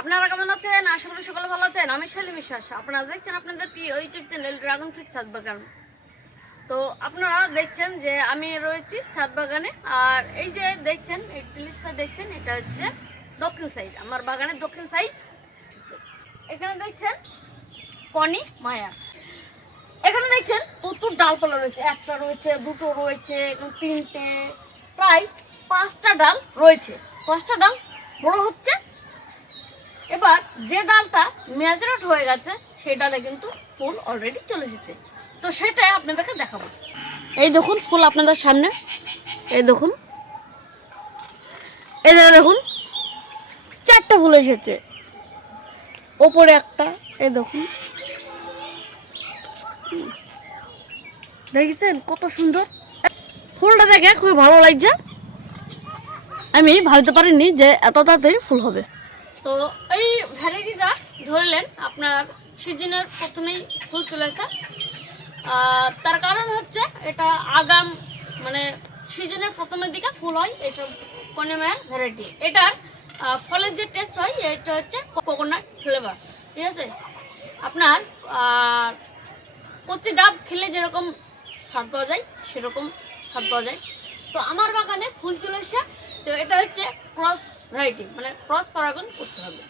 আপনারা কেমন আছেন? আশা করি সকলে ভালো আছেন। আমি শালী বিশ্বাস। আপনারা দেখছেন আপনাদের প্রিয় ইউটিউব চ্যানেল ড্রাগন ফ্রুট ছাদ বাগান। তো আপনারা দেখছেন যে আমি রয়েছি ছাদ বাগানে। আর এই যে দেখছেন, এই প্লিজটা দেখছেন, এটা হচ্ছে দক্ষিণ সাইড আমার বাগানের দক্ষিণ সাইড এখানে দেখছেন কনি মায়া। এখানে দেখছেন প্রচুর ডালপালা রয়েছে। একটা রয়েছে, দুটো রয়েছে, তিনটে, প্রায় পাঁচটা ডাল রয়েছে। পাঁচটা ডাল বড় হচ্ছে এবার যে ডালটা ম্যাচুরেট হয়ে গেছে, সেই ডালে কিন্তু ফুল অলরেডি চলে এসেছে। তো সেটাই আপনাদেরকে দেখাবো। এই দেখুন ফুল আপনাদের সামনে। এই দেখুন। এই দেখুন, চারটা ফুল এসেছে। ওপরে একটা, এই দেখুন। দেখেছেন কত সুন্দর? ফুলটা দেখে খুবই ভালো লাগছে। আমি ভাবতে পারিনি যে এত তাড়াতাড়ি ফুল হবে। তো এই ভ্যারাইটিটা ধরলেন, আপনার সিজনের প্রথমেই ফুল চলে আর তার কারণ হচ্ছে এটা আগাম মানে সিজনের প্রথমের দিকে ফুল হয় এইসব কনেমায়ের ভ্যারাইটি। এটার ফলের যে টেস্ট হয়, এটা হচ্ছে কোকোনাট ফ্লেভার ঠিক আছে? আপনার কচি ডাব খেলে যেরকম স্বাদ পাওয়া যায়, সেরকম স্বাদ পাওয়া যায়। তো আমার বাগানে ফুল চলে তো এটা হচ্ছে ভ্যারাইটি মানে ক্রস পরাগন করতে হবে।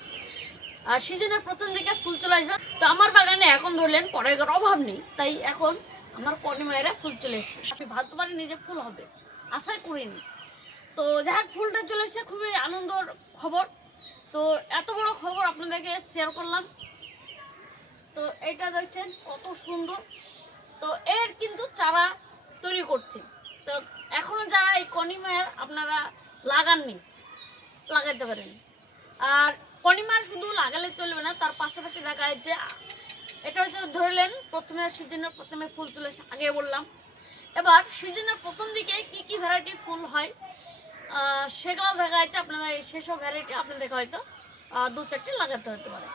আর সিজনের প্রথম দিকে ফুল চলে আসবে। তো আমার বাগানে এখন ধরলেন পরাগের অভাব নেই, তাই এখন আমার কর্নিমায়েরা ফুল চলে এসেছে। আপনি ভাবতে পারেন নিজে ফুল হবে, আশাই করিনি। তো যাই হোক, ফুলটা চলে এসেছে, খুবই আনন্দর খবর। তো এত বড় খবর আপনাদেরকে শেয়ার করলাম। তো এটা দেখছেন, কত সুন্দর। তো এর কিন্তু চারা তৈরি করছে। তো এখনও যারা এই কনিমার আপনারা লাগাননি লাগাতে পারেন। আর কনিমার শুধু লাগালে চলবে না, তার পাশাপাশি দেখা যাচ্ছে এটা হচ্ছে ধরলেন, প্রথমে সিজনের প্রথমে ফুল এসে আগে বললাম। এবার সিজনের প্রথম দিকে কি কি ভ্যারাইটি ফুল হয় সেগুলো দেখা যাচ্ছে আপনারা সেসব ভ্যারাইটি আপনাদের হয়তো দু চারটে লাগাতে হতে পারে।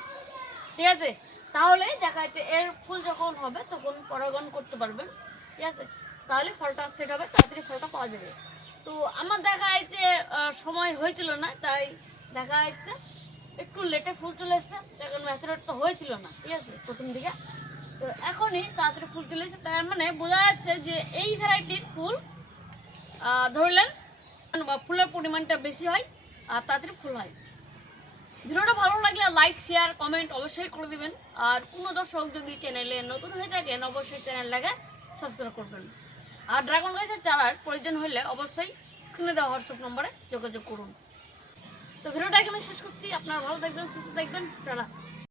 ঠিক আছে? তাহলে দেখা যাচ্ছে এর ফুল যখন হবে, তখন পরাগণ করতে পারবেন। ঠিক আছে? তাহলে ফলটা সেট হবে, তাড়াতাড়ি ফলটা পাওয়া যাবে। তো আমার দেখা যাচ্ছে সময় হয়েছিল না, তাই দেখা যাচ্ছে একটু লেটে ফুল চলে এসছে যখন ম্যাচুরেট তো হয়েছিল না, ঠিক আছে, প্রথম দিকে। তো এখনই তাড়াতাড়ি ফুল চলে এসেছে, তার মানে বোঝা যাচ্ছে যে এই ভ্যারাইটির ফুল ধরলেন বা ফুলের পরিমাণটা বেশি হয়, আর তাড়াতাড়ি ফুল হয়। ভিডিওটা ভালো লাগলে লাইক শেয়ার কমেন্ট অবশ্যই করে দিবেন। আর কোনো দর্শক যদি চ্যানেলে নতুন হয়ে থাকেন, অবশ্যই চ্যানেলটাকে সাবস্ক্রাইব করবেন। আর ড্রাগন গাছের চারার প্রয়োজন হলে অবশ্যই স্ক্রিনে দেওয়া হোয়াটসঅ্যাপ নম্বরে যোগাযোগ করুন। তো ভিডিওটা এখানে শেষ করছি। আপনার ভালো থাকবেন, সুস্থ থাকবেন। টাটা।